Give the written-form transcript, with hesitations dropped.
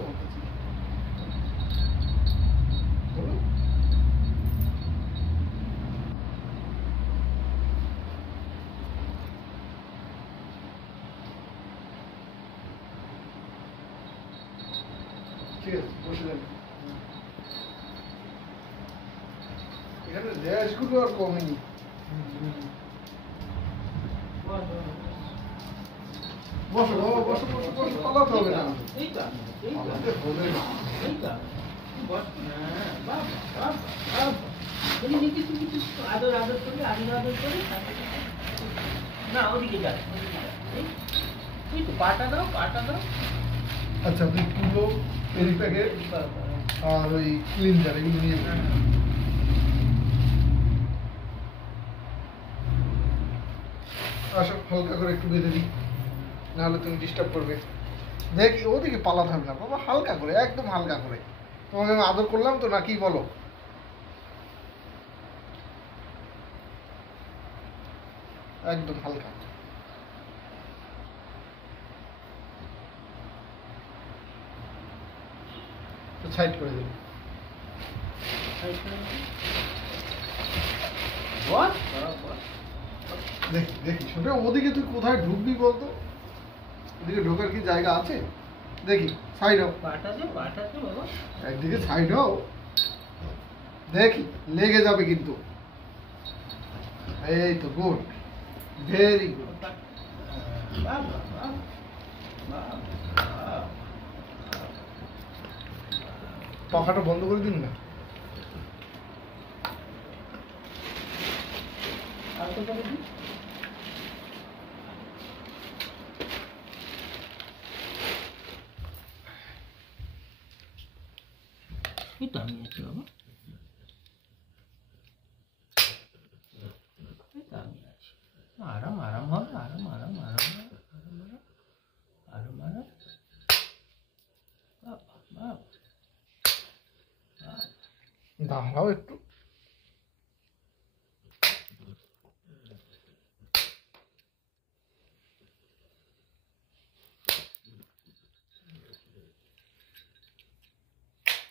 আমার কাছে। বলো। ঠিক আছে, বসে যান। এখানে র্যাশগুলো আর কমেনি। বসো বাবা, বসো বসো বসো, পালাতে হবে না। পালাতে হবে না। আদর আদর করে আদর আদর করে না ওদিকে যা এই তো পাটা দাও পাটা দাও। আচ্ছা, তুই পুরো পেরি প্যাকেট আর ওই ক্লিনজার এগুলো নিয়ে আসো, হালকা করে একটু বেঁধে দিই, নাহলে তুমি ডিস্টার্ব করবে। দেখি ওদিকে পালাতে হবে না বাবা, হালকা করে, একদম হালকা করে। তোমাকে আমি আদর করলাম তো, না কি বলো? একদম হালকা। সাইড করে দেবো। দেখি দেখি ছোটো, ওদিকে তুই কোথায় ঢুকবি বলতো? ওদিকে ঢোকার কি জায়গা আছে? দেখি, সাইড হও। একদিকে সাইড হও, দেখি লেগে যাবে কিন্তু। এই তো, গুড, ভেরি গুড। পাখাটা বন্ধ করে দিন না। এই তো আমি আছি বাবা, এই তো আমি আছি। আরাম আরাম হবে, আরাম আরাম আরাম আরাম আরাম আরাম। দাঁড়াও একটু।